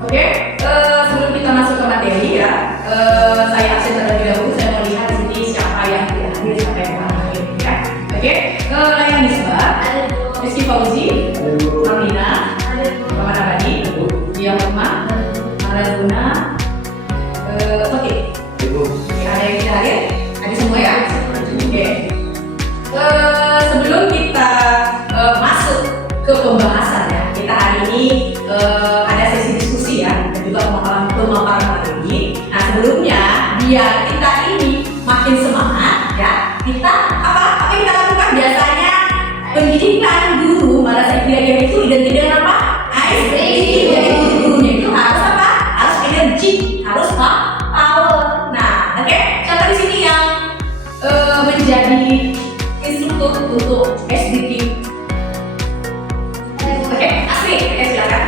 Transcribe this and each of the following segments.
Oke, sebelum kita masuk ke materi ya, saya absen terlebih dahulu. Saya mau lihat di sini siapa yang tidak hadir sampai akhir ya. Oke, Layan Nisba, Rizky Fauzi, Amina, Muhammad Abadi, Dia Mama, Maradona, oke. Ya, ada yang tidak hadir? Ada semua ya? Oke. Sebelum kita masuk ke pembahasan ya, kita hari ini ada sesi diskusi ya, dan juga pemaparan materi. Nah, sebelumnya biar kita ini makin semangat ya, kita apa yang kita lakukan biasanya pendidikan guru madrasah ibtidaiyah itu identik dengan apa? Icebreaking. Jadi gurunya itu harus apa? Harus energi, harus power. Nah, oke, siapa di sini yang menjadi instruktur untuk SDK? Oke, Asri, silakan.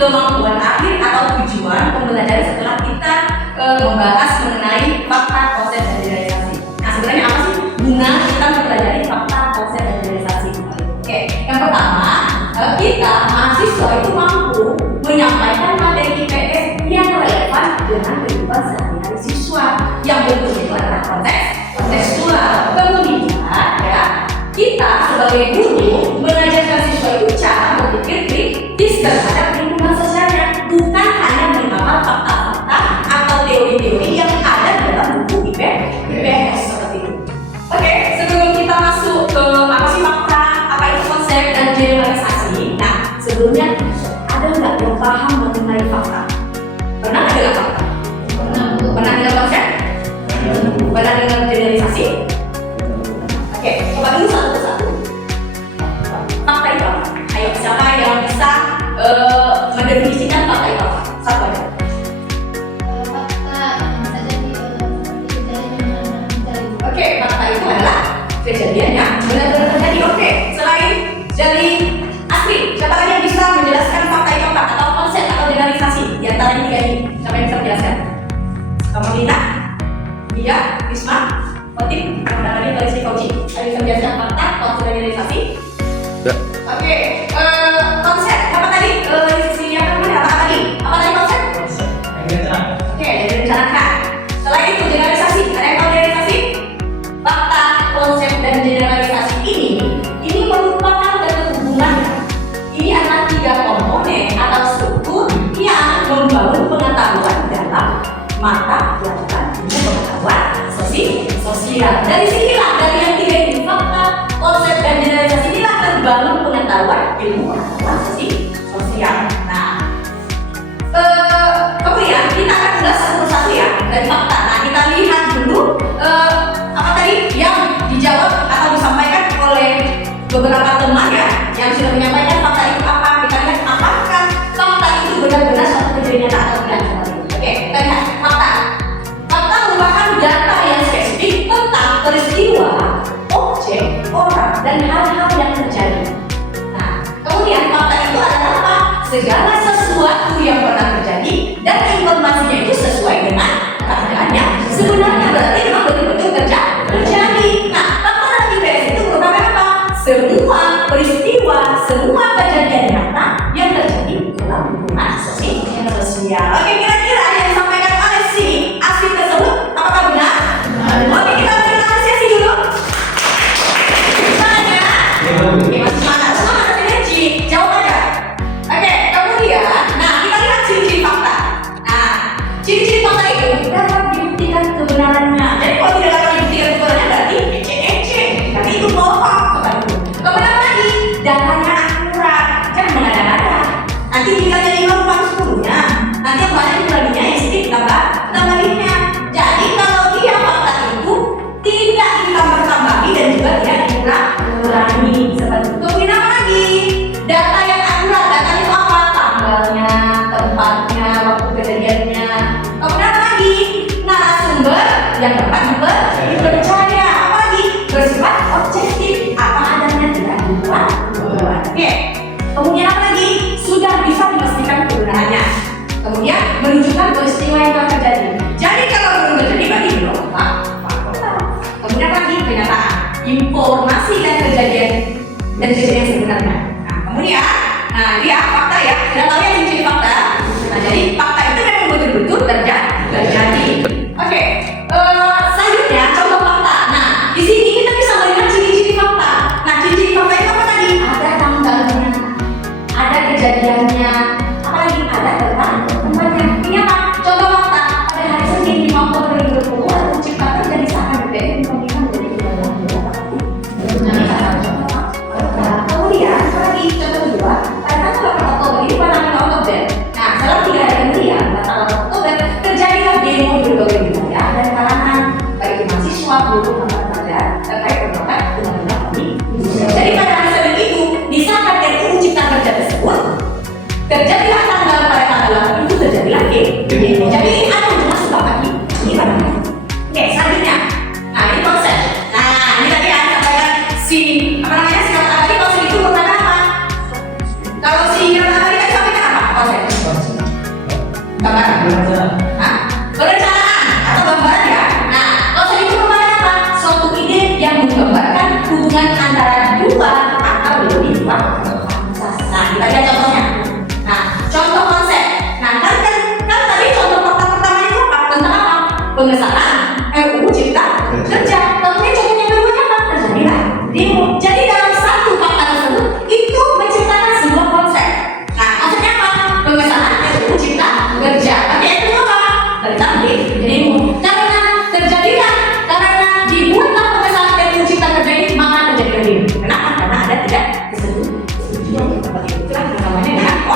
Kemampuan akhir atau tujuan pembelajaran setelah kita membahas mengenai fakta, konsep, dan generalisasi. Nah, sebenarnya apa sih guna kita mempelajari fakta, konsep, dan generalisasi? Oke, yang pertama, kita mahasiswa itu mampu menyampaikan materi IPS yang relevan dengan kehidupan sehari-hari siswa yang bentuknya adalah kontekstual. Kemudian, ya, kita sebagai guru mengajarkan siswa itu cara berpikir kritis terhadap lingkungan sosialnya, bukan hanya menghafal fakta-fakta atau teori-teori yang ada dalam buku IPS seperti itu. Oke, sebelum kita masuk ke apa sih fakta, apa itu konsep dan generalisasi. Nah, sebelumnya ada nggak yang paham mengenai fakta? Pernah dengar fakta? Pernah dengar konsep? Pernah dengar generalisasi? Oke, coba dulu satu persatu. Fakta itu apa? Ayo, siapa yang bisa mendefinisikan fakta itu apa? Satu aja. Fakta bisa jadi kejadian yang terjadi. Oke, fakta itu adalah kejadian yang benar-benar terjadi. Oke, selain dari Asri, siapa lagi yang bisa menjelaskan fakta itu apa? Atau konsep atau generalisasi? Di antara ini tiga ini, siapa yang bisa menjelaskan? Kamu Lina, Dia, Wisma, Otim, kemudian lagi dari si Fauzi. Ada bisa menjelaskan fakta, konsep, dan generalisasi? Ya. Oke, konsep apa tadi? Dari sisi yang mana? Apa tadi? Apa tadi konsep? Oke, yang direncanakan. Selain itu generalisasi, ada yang tahu generalisasi? Fakta, konsep, dan generalisasi ini merupakan keterhubungannya. Ini adalah tiga komponen atau struktur yang membangun pengetahuan dalam mata pelajaran ilmu pengetahuan sosial. Dari sinilah, dari yang tiga ini, fakta, konsep, dan generalisasi inilah terbangun pengetahuan ilmu pengetahuan sosial. Nah, kemudian kita akan ulas satu persatu ya dari fakta. Nah, kita lihat dulu apa tadi yang dijawab atau disampaikan oleh beberapa teman ya yang sudah menyampaikan fakta itu apa. Kita lihat apakah fakta itu benar-benar suatu kejadian nyata atau tidak. Oke, kita lihat fakta. Fakta merupakan data yang spesifik tentang peristiwa, objek, orang, dan hal-hal yang terjadi. Nah, kemudian fakta itu adalah apa? Segala sesuatu yang pernah terjadi dan informasinya itu sesuai dengan keadaannya. Sebenarnya berarti memang betul-betul terjadi. Nah, fakta dalam IPS itu merupakan apa? Semua peristiwa, semua kejadian nyata yang terjadi dalam lingkungan sosial. Oke, kira-kira yang disampaikan oleh si Asri tersebut apakah kebenarannya. Jadi kalau tidak dapat dibuktikan kebenarannya berarti ece-ece. Tapi itu bohong, seperti itu. Kemudian lagi, datanya akurat, jangan mengada-ngada. Nanti jika jadi imam paling 10-nya, nanti yang banyak dibandingnya yang sedikit tambahnya. Jadi kalau dia fakta itu tidak ditambah-tambahi dan juga tidak dikurangi, seperti itu. Kemudian apa lagi? Data yang akurat, data itu apa? Tanggalnya, tempatnya, waktu kejadiannya. Kemudian apa lagi? Narasumber yang dapat dipercaya. Apa lagi? Bersifat objektif, apa adanya, tidak dibuat. Oke. Kemudian apa lagi? Sudah bisa memastikan kebenarannya. Kemudian menunjukkan peristiwa yang telah terjadi. Jadi kalau belum terjadi berarti belum fakta. Kemudian apa lagi? Kenyataan, informasi dan kejadian sebenarnya. Nah, kemudian, dia fakta ya. Sudah tahu ya ciri fakta. Nah, jadi fakta itu memang betul-betul terjadi. Oke. Selanjutnya contoh fakta. Nah, di sini kita bisa melihat ciri-ciri fakta. Nah, ciri-ciri fakta itu apa tadi? Ada tanggalnya, ada kejadiannya, apalagi ada tempatnya. Ini apa? Contoh fakta. Pada hari Senin 5 Oktober 2020 ada penciptaan dan disahkan BPN dibandingkan menjadi kemudian apalagi contoh kedua, pada tanggal 8 Oktober ini pada tanggal Oktober. Nah, setelah 3 hari kemudian pada tanggal Oktober terjadilah demo di berbagai wilayah dan kalangan baik itu mahasiswa, guru, masyarakat terkait penolakan undang-undang omnibus. Jadi pada hari Senin itu disahkan RUU Cipta Kerja tersebut. Terjadilah tanggal pada tanggal 8 itu terjadilah demo. Jadi ada cuma sepakat ini pada hari. Oke, selanjutnya. Nah, ini konsep. Nah, ini tadi ada sampaikan si kata tadi konsep itu berkata apa? Kalau si kata tadi kan sampaikan apa? Konsep. Gambaran. Perencanaan atau gambaran ya. Nah, konsep itu berkata apa? Suatu ide yang menggambarkan hubungan antara dua atau lebih dua. Nah, kita lihat contohnya. Nah, contoh konsep. Nah, kan tadi contoh pertama itu apa? Tentang apa? Pengesahan RUU Cipta Kerja. Kemudian contohnya keduanya apa? Terjadilah demo. Jadi dalam satu fakta tersebut itu menciptakan sebuah konsep. Nah, konsepnya apa? Pengesahan RUU Cipta Kerja. Tapi yang kedua apa? Tentang demo. Karena dibuatlah pengesahan RUU Cipta Kerja ini maka terjadilah demo. Kenapa? Karena ada tidak kesetujuan seperti itu. Itulah namanya dengan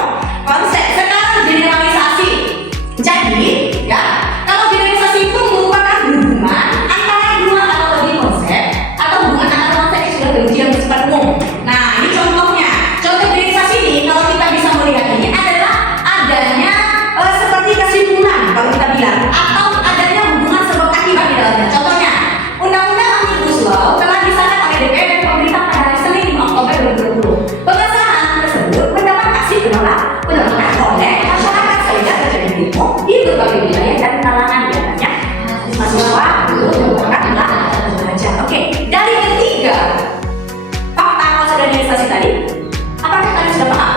konsep. Sekarang generalisasi. Jadi, ya, kalau generalisasi itu merupakan hubungan antara dua atau lebih konsep atau hubungan antara konsep yang sudah teruji yang bersifat umum. Nah, ini contohnya. Contoh generalisasi ini kalau kita bisa melihat ini adalah adanya seperti kesimpulan kalau kita bilang atau adanya hubungan sebab akibat di dalamnya. Contohnya, Undang-Undang Omnibus Law telah disahkan oleh DPR dan pemerintah pada hari Senin 5 Oktober 2020. Pengesahan tersebut mendapat kasih penolakan oleh masyarakat sehingga terjadi demo di berbagai wilayah dan kalangan diantaranya mahasiswa, guru, dan belajar. Oke, dari ketiga fakta konsep dan generalisasi tadi, apakah kalian sudah paham?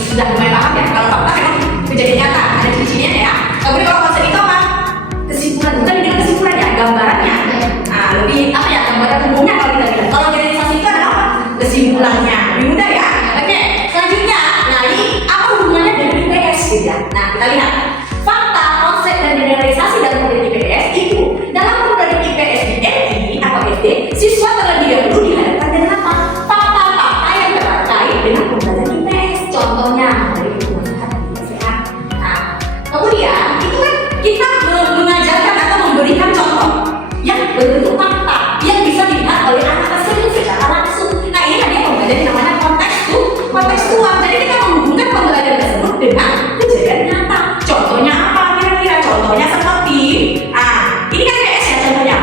Sudah lumayan paham ya? Kalau fakta memang kejadian nyata, ada ciri-cirinya ya. Kemudian kalau konsep itu apa? Kesimpulan, bukan dengan kesimpulan ya, gambarannya. Nah, lebih apa ya? Gambaran umumnya kalau kita lihat. Kalau generalisasi itu adalah apa? Kesimpulannya. Lebih mudah ya. Oke, selanjutnya, nah ini apa hubungannya dengan IPS gitu ya? Nah, kita lihat fakta, konsep dan generalisasi dalam program IPS itu dalam program IPS di MI atau SD, siswa terlebih dahulu dihadapkan dengan apa? Fakta-fakta yang terkait dengan pembelajaran IPS. Contohnya dari hubungan sehat dan tidak sehat. Nah, kemudian itu kan kita mengajarkan atau memberikan contoh yang berbentuk fakta yang bisa dilihat oleh anak tersebut secara langsung. Nah, ini tadi pembelajaran namanya kontekstual. Jadi kita menghubungkan pembelajaran tersebut dengan kejadian nyata. Contohnya apa kira-kira? Contohnya seperti, ini kan PS ya contohnya.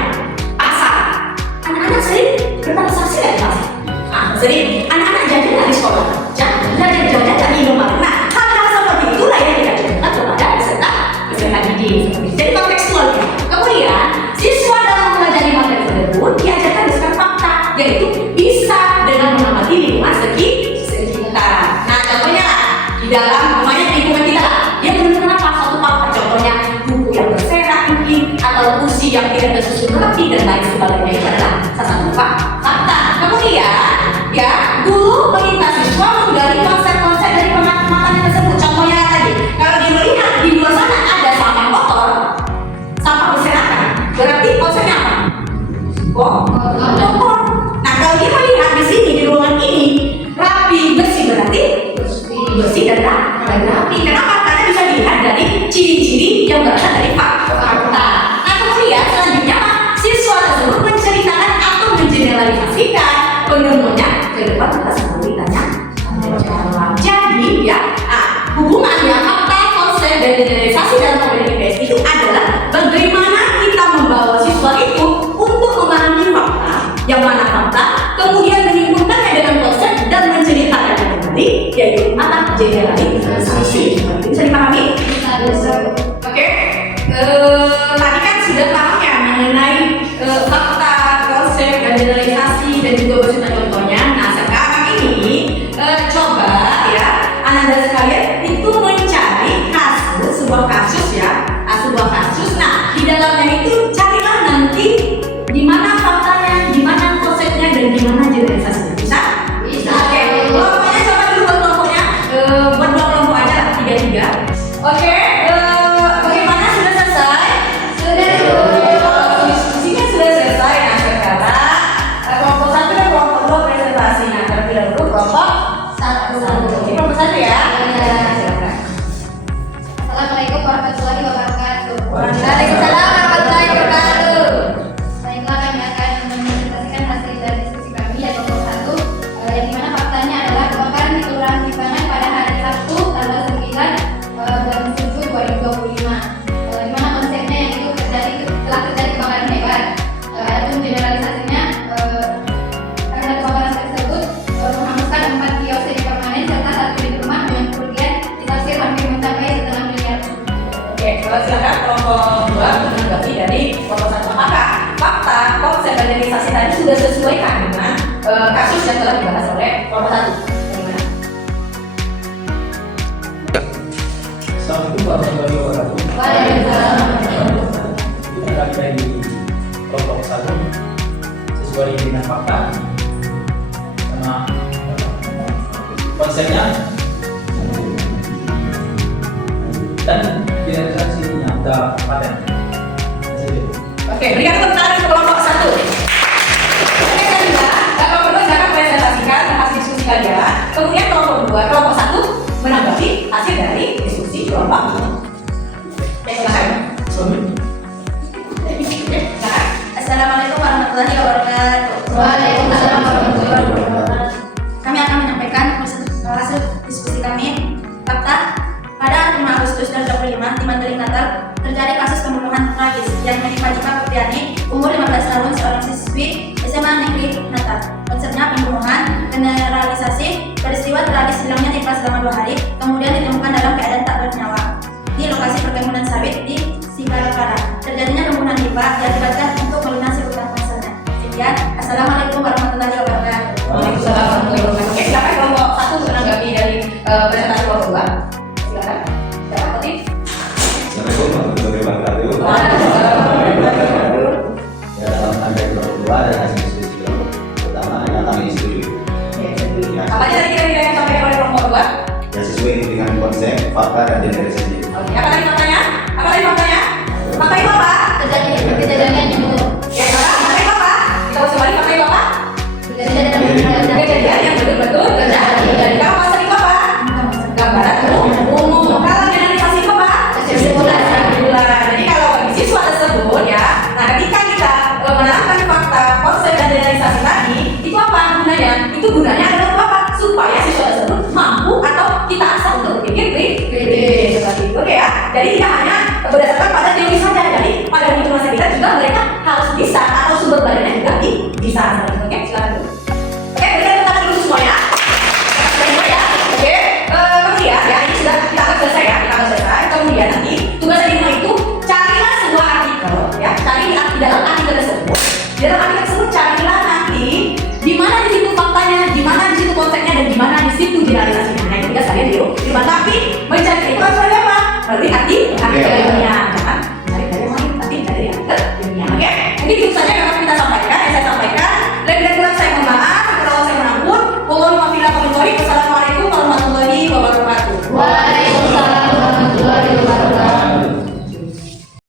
Pasar. Anak-anak sering bertransaksi dari pasar. Sering anak-anak jajan dari sekolah. Jajan dari Indomaret. Nah, hal-hal seperti itulah yang dikaitkan kepada peserta didik. Jadi kontekstual. Kemudian siswa dalam mempelajari materi tersebut diajarkan berdasarkan fakta, yaitu bisa dengan mengamati lingkungan sekitar. Nah, contohnya di dalam rumahnya lingkungan kita lah. Dia menemukan apa? Satu fakta. Contohnya buku yang berserak mungkin atau kursi yang tidak tersusun rapi dan lain sebagainya. Itu adalah salah satu fakta. Kemudian ya, guru meminta siswa menggali konsep-konsep dari pengamatan tersebut. Contohnya tadi, kalau dilihat di luar sana ada sampah kotor, sampah berserakan. kotor. Nah, kalau dia melihat di sini di ruangan ini rapi, bersih, berarti bersih dan rapi. Kenapa? Karena bisa dilihat dari ciri-ciri yang berasal dari fakta. Nah, kemudian selanjutnya siswa tersebut menceritakan atau mengeneralisasikan penemuannya ke depan kelas guru ditanya jawab. Jadi ya, hubungannya fakta, konsep, dan generalisasi dalam pembelajaran IPS itu adalah bagaimana kita membawa siswa itu untuk memahami fakta, yang mana fakta, kemudian menyimpulkannya dengan konsep dan menceritakannya kembali, yaitu generalisasi. Bisa dipahami? Oke. Tadi kan sudah paham ya mengenai fakta, konsep, dan generalisasi dan juga beserta contohnya. Nah, sekarang ini coba ya Anda sekalian itu mencari sebuah kasus ya, sebuah kasus. Nah, di dalamnya itu carilah nanti di mana faktanya, di mana konsepnya, dan di mana generalisasinya. Bisa? Oke. Kelompoknya coba dulu buat kelompoknya, buat dua kelompok aja lah, 3-3. Oke. Bagaimana, sudah selesai? Diskusinya sudah selesai. Nah, sekarang kelompok 1 dan kelompok 2 presentasi. Nah, terlebih dahulu kelompok 1. Ini kelompok 1 ya. Assalamualaikum warahmatullahi wabarakatuh. Waalaikumsalam warahmatullahi wabarakatuh. Baiklah, kami akan mempresentasikan hasil dari diskusi kami yang kelompok 1, yang dimana faktanya adalah kebakaran di Kelurahan Cipangan pada hari Sabtu tanggal 9 bulan 7 2025. Di mana konsepnya yang itu telah terjadi kebakaran hebat. Adapun generalisasinya, karena kebakaran tersebut menghanguskan 4 kios di permanen serta 1 unit rumah dengan kerugian ditaksir hampir mencapai setengah miliar. Oke, silakan kelompok 2 menanggapi dari kelompok 1. Apakah fakta, konsep, dan generalisasi tadi sudah sesuaikan dengan kasus yang telah dibahas oleh kelompok 1? Bagaimana? Assalamualaikum warahmatullahi wabarakatuh. Waalaikumsalam. Kita dari kelompok 1 sesuai dengan fakta sama konsepnya dan generalisasi nyata paten. Oke, berikan tepuk tangan ke kelompok 1. Oke, kelompok 2 silakan presentasikan hasil diskusi kalian. Kemudian kelompok 1 menanggapi hasil dari diskusi kelompok 2. Silakan. Assalamualaikum warahmatullahi wabarakatuh. Waalaikumsalam warahmatullahi wabarakatuh. Kami akan menyampaikan hasil diskusi kami. Fakta, pada 5 Agustus 2025 di Mandailing Natal terjadi kasus pembunuhan tragis yang menimpa Dipa Kurniani, umur 15 tahun, seorang siswi SMA Negeri Natal. Konsepnya pembunuhan, generalisasi, peristiwa tragis hilangnya Dipa selama 2 hari, kemudian ditemukan dalam keadaan tak bernyawa di lokasi perkebunan sawit di Sikalakara. Terjadinya pembunuhan Dipa diakibatkan untuk melunasi hutang pasalnya. Sekian, assalamualaikum warahmatullahi wabarakatuh. Waalaikumsalam warahmatullahi wabarakatuh. Oke, silakan kelompok 1 menanggapi dari presentasi kelompok 2. Silakan. Siapa tadi? Assalamualaikum warahmatullahi wabarakatuh. Waalaikumsalam warahmatullahi wabarakatuh. Ya, dalam tanda kelompok 2 dan hasil diskusi kelompok pertama yang kami setuju. Apa aja tadi kira-kira yang disampaikan oleh kelompok 2? Ya, sesuai dengan konsep, fakta, dan generalisasi. Oke, apa tadi faktanya? Fakta itu apa? Terjadi kejadian yang buruk. Ya, fakta itu apa? Kita ulang kembali, fakta itu apa? Kejadian yang betul-betul terjadi. Dan kalau konsep itu apa? Gambaran umum. Kalau generalisasi itu apa? Kesimpulan. Jadi kalau bagi siswa tersebut ya, nah ketika kita menerapkan fakta, konsep, dan generalisasi tadi, itu apa gunanya? Itu gunanya adalah apa? Supaya siswa tersebut mampu atau kita asah untuk berpikir kritis seperti itu, oke ya. Jadi tidak